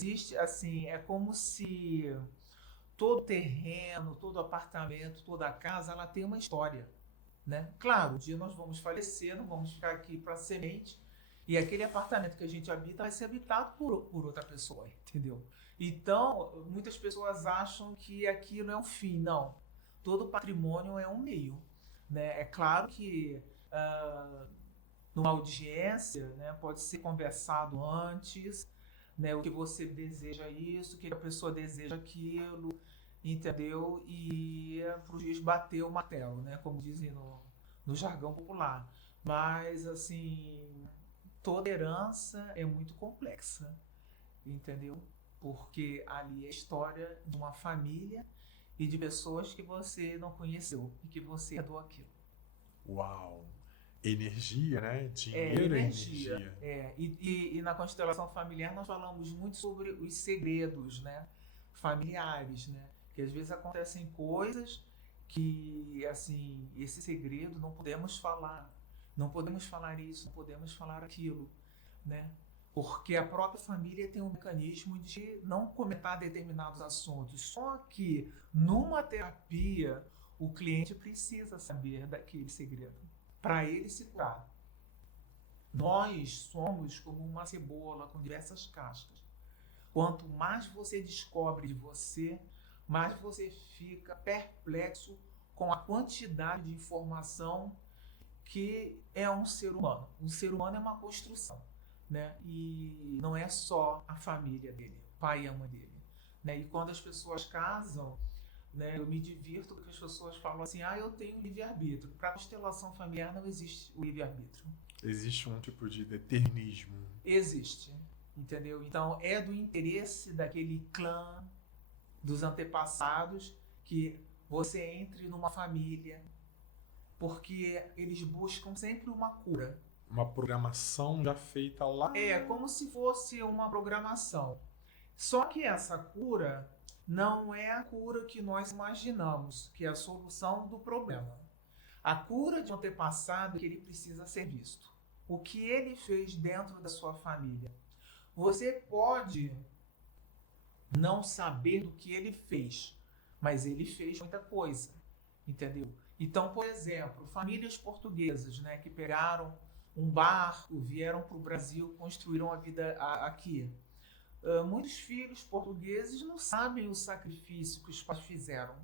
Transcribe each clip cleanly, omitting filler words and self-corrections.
existe, assim, é como se todo terreno, todo apartamento, toda casa, ela tem uma história, né? Claro, um dia nós vamos falecer, não vamos ficar aqui para semente, e aquele apartamento que a gente habita vai ser habitado por outra pessoa, entendeu? Então, muitas pessoas acham que aquilo é um fim. Não. Todo patrimônio é um meio, né? É claro que ah, numa audiência, né, pode ser conversado antes, né, o que você deseja isso, o que a pessoa deseja aquilo, entendeu? E é para o juiz bater o martelo, né, como dizem no jargão popular. Mas, assim, toda herança é muito complexa, entendeu? Porque ali é a história de uma família e de pessoas que você não conheceu e que você herdou aquilo. Uau! Energia, né? É, Dinheiro é energia. energia. E na constelação familiar nós falamos muito sobre os segredos, né? Familiares, né? Que às vezes acontecem coisas que, assim, esse segredo não podemos falar. Não podemos falar isso, não podemos falar aquilo, né? Porque a própria família tem um mecanismo de não comentar determinados assuntos. Só que numa terapia o cliente precisa saber daquele segredo para ele se curar. Nós somos como uma cebola com diversas cascas. Quanto mais você descobre de você, mais você fica perplexo com a quantidade de informação que é um ser humano. Um ser humano é uma construção, né? E não é só a família dele, o pai e a mãe dele, né? E quando as pessoas casam, né, eu me divirto porque as pessoas falam assim: ah, eu tenho livre-arbítrio. Para a constelação familiar não existe o livre-arbítrio. Existe um tipo de determinismo. Existe, entendeu? Então é do interesse daquele clã, dos antepassados, que você entre numa família, porque eles buscam sempre uma cura. Uma programação já feita lá. É como se fosse uma programação. Só que essa cura não é a cura que nós imaginamos, que é a solução do problema. A cura de um antepassado é que ele precisa ser visto. O que ele fez dentro da sua família. Você pode não saber do que ele fez, mas ele fez muita coisa, entendeu? Então, por exemplo, famílias portuguesas, né, que pegaram um barco, vieram para o Brasil, construíram a vida aqui. Muitos filhos portugueses não sabem o sacrifício que os pais fizeram,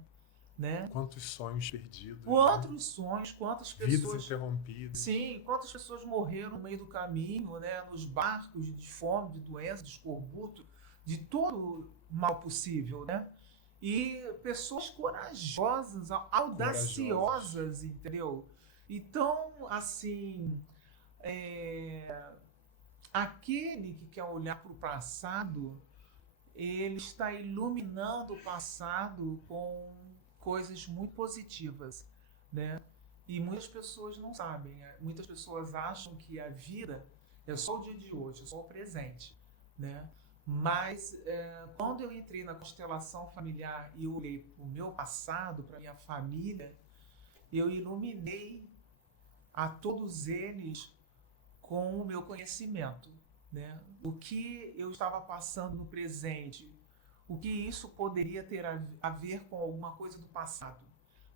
né? Quantos sonhos perdidos. Quantos sonhos, quantas Vidas pessoas... interrompidas. Sim, quantas pessoas morreram no meio do caminho, né? Nos barcos de fome, de doença, de escorbuto, de todo mal possível, né? E pessoas corajosas, audaciosas, entendeu? Então, assim, aquele que quer olhar para o passado, ele está iluminando o passado com coisas muito positivas, né? E muitas pessoas não sabem, né? Muitas pessoas acham que a vida é só o dia de hoje, é só o presente, né? Mas quando eu entrei na constelação familiar e olhei para o meu passado, para a minha família, eu iluminei a todos eles com o meu conhecimento, né? O que eu estava passando no presente, o que isso poderia ter a ver com alguma coisa do passado,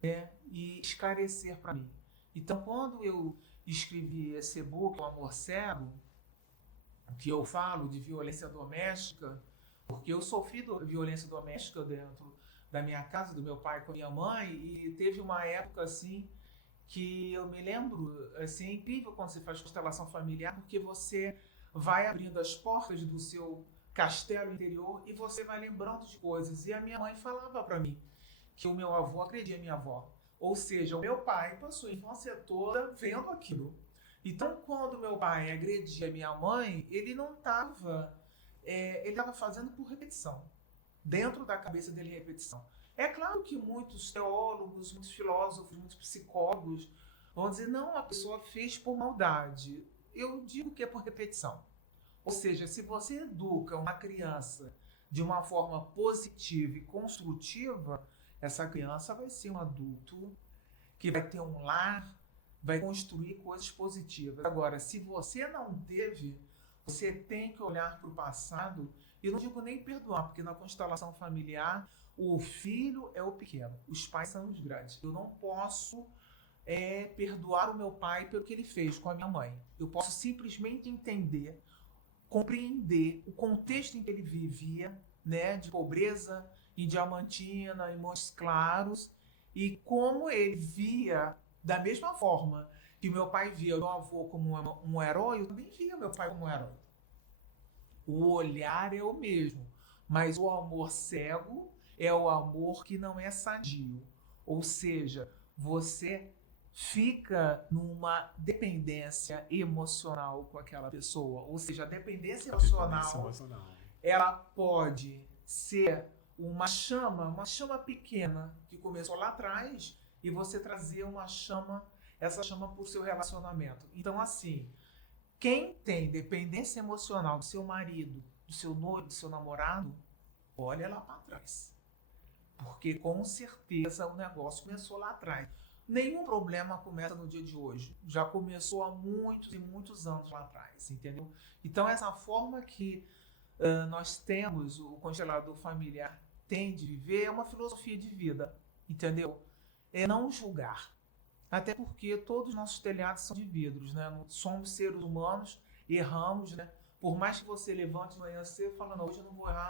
né? E esclarecer para mim. Então, quando eu escrevi esse e-book, O Amor Cego, que eu falo de violência doméstica, porque eu sofri violência doméstica dentro da minha casa, do meu pai com a minha mãe, e teve uma época assim que eu me lembro, assim, é incrível quando você faz constelação familiar, porque você vai abrindo as portas do seu castelo interior e você vai lembrando de coisas. E a minha mãe falava para mim que o meu avô agredia a minha avó. Ou seja, o meu pai passou a infância toda vendo aquilo. Então, quando meu pai agredia a minha mãe, ele não estava... ele estava fazendo por repetição. Dentro da cabeça dele, repetição. É claro que muitos teólogos, muitos filósofos, muitos psicólogos vão dizer, não, a pessoa fez por maldade. Eu digo que é por repetição. Ou seja, se você educa uma criança de uma forma positiva e construtiva, essa criança vai ser um adulto que vai ter um lar, vai construir coisas positivas. Agora, se você não teve, você tem que olhar para o passado Eu não digo nem perdoar, porque na constelação familiar o filho é o pequeno, os pais são os grandes. Eu não posso perdoar o meu pai pelo que ele fez com a minha mãe. Eu posso simplesmente entender, compreender o contexto em que ele vivia, né, de pobreza em Diamantina, em Montes Claros, e como ele via da mesma forma que meu pai via meu avô como um herói, eu também via meu pai como um herói. O olhar é o mesmo, mas o amor cego é o amor que não é sadio. Ou seja, você fica numa dependência emocional com aquela pessoa. Ou seja, a dependência emocional, ela pode ser uma chama pequena que começou lá atrás e você trazer essa chama para o seu relacionamento. Então, assim, quem tem dependência emocional do seu marido, do seu noivo, do seu namorado, olha lá para trás. Porque com certeza o negócio começou lá atrás. Nenhum problema começa no dia de hoje. Já começou há muitos e muitos anos lá atrás, entendeu? Então, essa forma que nós temos, o constelador familiar tem de viver, é uma filosofia de vida, entendeu? É não julgar. Até porque todos os nossos telhados são de vidros, né? Somos seres humanos, erramos, né? Por mais que você levante amanhã cedo e fale, não, hoje eu não vou errar,